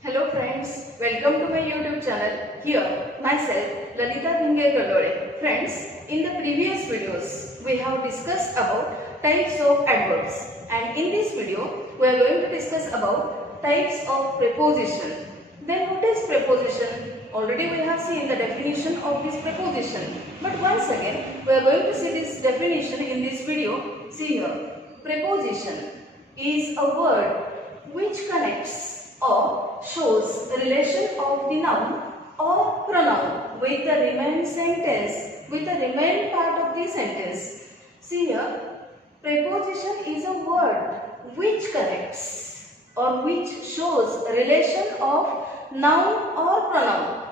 Hello friends, welcome to my YouTube channel. Here, myself, Lalita Bhinge Gallore. Friends, in the previous videos, we have discussed about types of adverbs. And in this video, we are going to discuss about types of preposition. Then what is preposition? Already we have seen the definition of this preposition. But once again, we are going to see this definition in this video. See here, preposition is a word which connects or shows the relation of the noun or pronoun with the remaining sentence, with the remaining part of the sentence. See here, preposition is a word which connects or which shows the relation of noun or pronoun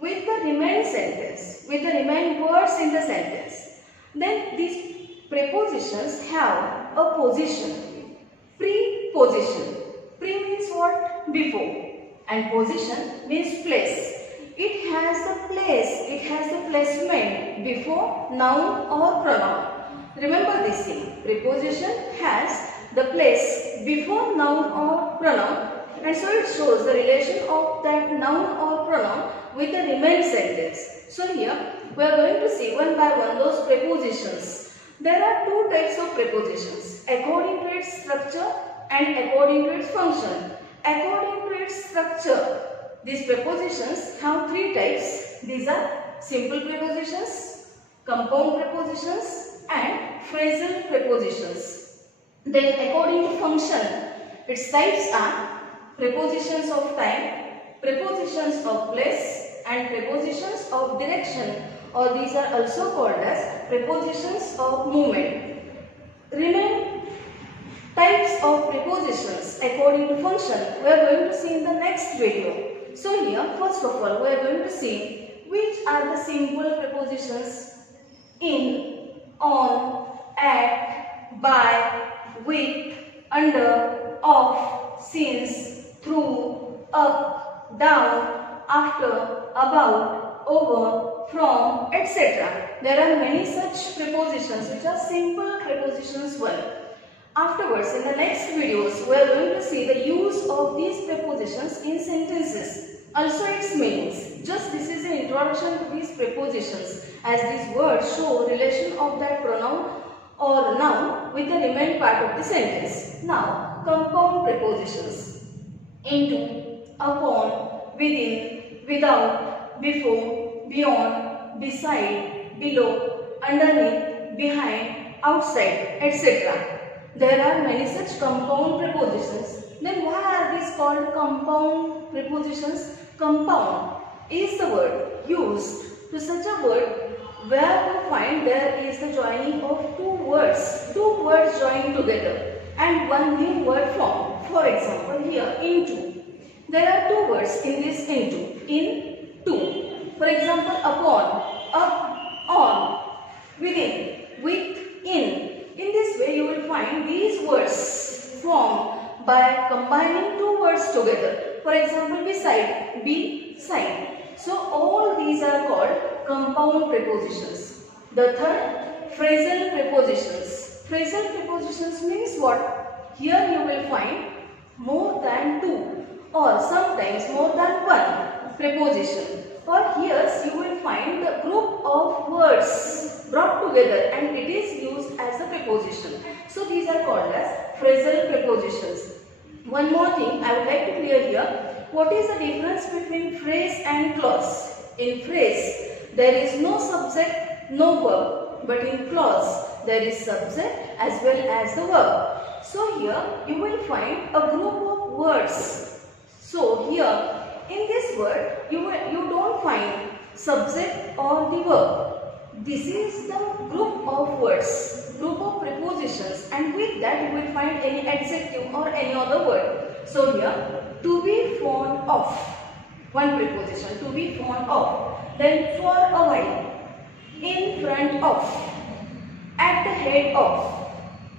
with the remaining sentence, with the remaining words in the sentence. Then these prepositions have a position, preposition. Pre means what? Before. And position means place. It has the place, it has the placement before noun or pronoun. Remember this thing. Preposition has the place before noun or pronoun, and so it shows the relation of that noun or pronoun with the remaining sentence. So here we are going to see one by one those prepositions. There are two types of prepositions according to its structure and according to its function. According to its structure, these prepositions have three types. These are simple prepositions, compound prepositions and phrasal prepositions. Then according to function, its types are prepositions of time, prepositions of place and prepositions of direction, or these are also called as prepositions of movement. Remain types of prepositions according to function we are going to see in the next video. So here first of all we are going to see which are the simple prepositions in, on, at, by, with, under, of, since, through, up, down, after, about, over, from, etc. There are many such prepositions which are simple prepositions one. Afterwards, in the next videos, we are going to see the use of these prepositions in sentences. Also its meanings. Just this is an introduction to these prepositions, as these words show relation of that pronoun or noun with the remaining part of the sentence. Now, compound prepositions. Into, upon, within, without, before, beyond, beside, below, underneath, behind, outside, etc. There are many such compound prepositions. Then why are these called compound prepositions? Compound is the word used to such a word where we find there is the joining of two words joined together and one new word formed. For example, here into. There are two words in this into. In, to. For example, upon, up, on, within, with, in. In this way, you will find these words formed by combining two words together. For example, beside, beside. So, all these are called compound prepositions. The third, phrasal prepositions. Phrasal prepositions means what? Here you will find more than two or sometimes more than one preposition. Or here you will find the group of words brought together and it is used as a preposition. So these are called as phrasal prepositions. One more thing I would like to clear here. What is the difference between phrase and clause? In phrase there is no subject, no verb, but in clause there is subject as well as the verb. So here you will find a group of words. So here in this word, you don't find subject or the verb. This is the group of words, group of prepositions, and with that you will find any adjective or any other word. So here, to be fond of, one preposition, to be fond of. Then for a while, in front of, at the head of,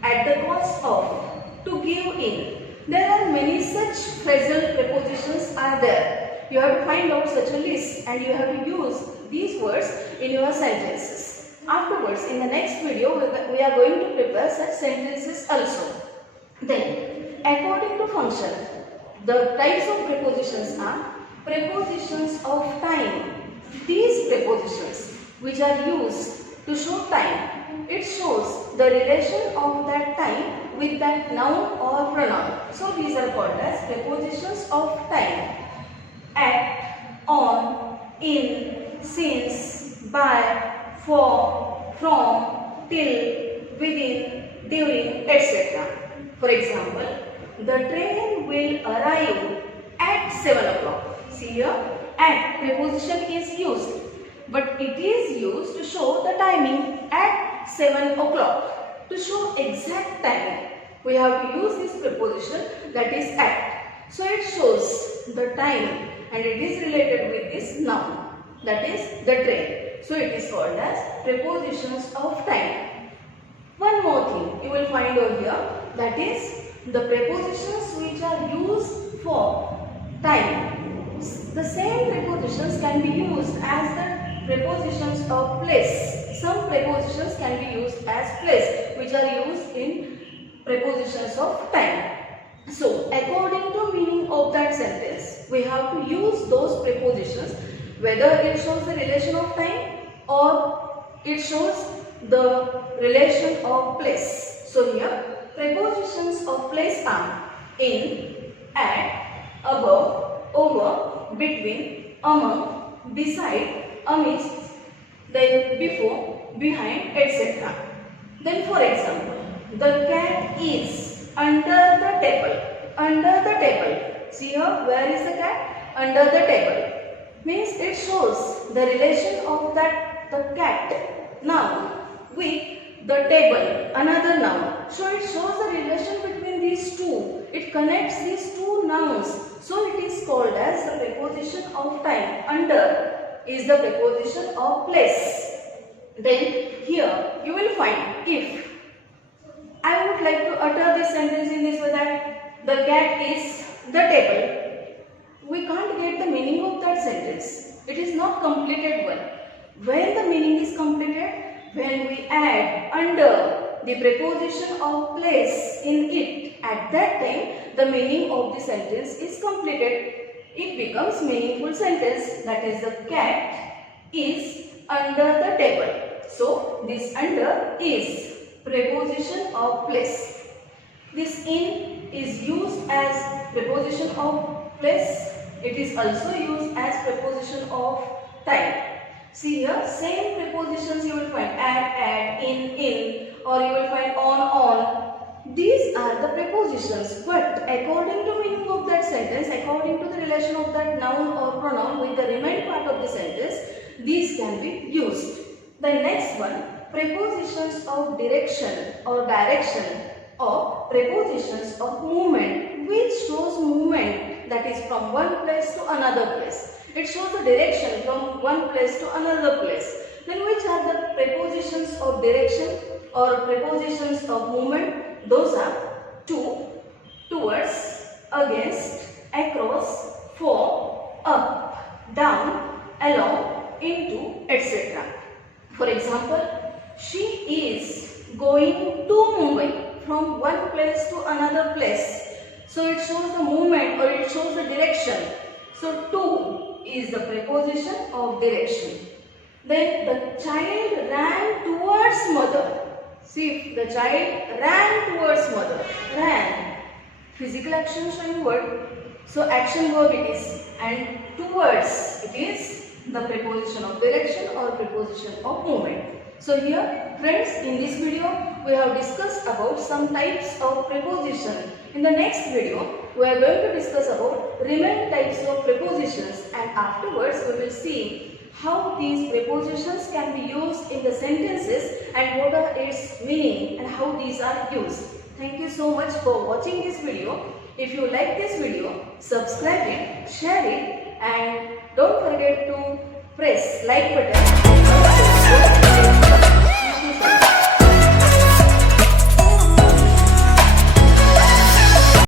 at the cost of, to give in. There are many such phrasal prepositions are there. You have to find out such a list and you have to use these words in your sentences. Afterwards, in the next video, we are going to prepare such sentences also. Then, according to function, The types of prepositions are prepositions of time. These prepositions which are used to show time, it shows the relation of that time with that noun or pronoun. So these are called as prepositions of time. At, on, in, since, by, for, from, till, within, during, etc. For example, the train will arrive at 7 o'clock. See here, at preposition is used, but it is used to show the timing at 7 o'clock. To show exact timing, we have to use this preposition, that is at. So it shows the time and it is related with this noun, that is the train. So it is called as prepositions of time. One more thing you will find over here, that is the prepositions which are used for time. The same prepositions can be used as the prepositions of place. Some prepositions can be used as place, which are used in prepositions of time. So, according to meaning of that sentence, we have to use those prepositions, whether it shows the relation of time or it shows the relation of place. So, here prepositions of place are in, at, above, over, between, among, beside, amidst, then before, behind, etc. Then for example, the cat is under the table. Under the table. See here, where is the cat? Under the table. Means it shows the relation of the cat noun with the table, another noun. So it shows the relation between these two. It connects these two nouns. So it is called as the preposition of time. Under is the preposition of place. Then here you will find, if I would like to utter this sentence in this way, that the cat is the table, we can't get the meaning of that sentence. It is not completed one. When the meaning is completed, when we add under the preposition of place in it, at that time the meaning of the sentence is completed. It becomes meaningful sentence, that is the cat is under the table. So this under is preposition of place. This in is used as preposition of place. It is also used as preposition of time. See here, same prepositions you will find at, in, or you will find on. These are the prepositions, but according to meaning of that sentence, according to the relation of that noun or pronoun with the remaining part of the sentence, these can be used. The next one, prepositions of direction or prepositions of movement, which shows movement, that is from one place to another place. It shows the direction from one place to another place. Then which are the prepositions of direction or prepositions of movement? Those are to, towards, against, across, for, up, down, along, into, etc. For example, she is going to Mumbai, from one place to another place. So it shows the movement or it shows the direction. So to is the preposition of direction. Then the child ran towards mother. See, the child ran towards mother. Ran. Physical action showing word. So action verb it is. And towards it is the preposition of direction or preposition of movement. So here friends, in this video we have discussed about some types of preposition. In the next video we are going to discuss about remaining types of prepositions, and afterwards we will see how these prepositions can be used in the sentences and what are its meaning and how these are used. Thank you so much for watching this video. If you like this video, subscribe it, share it, and don't forget to press like button.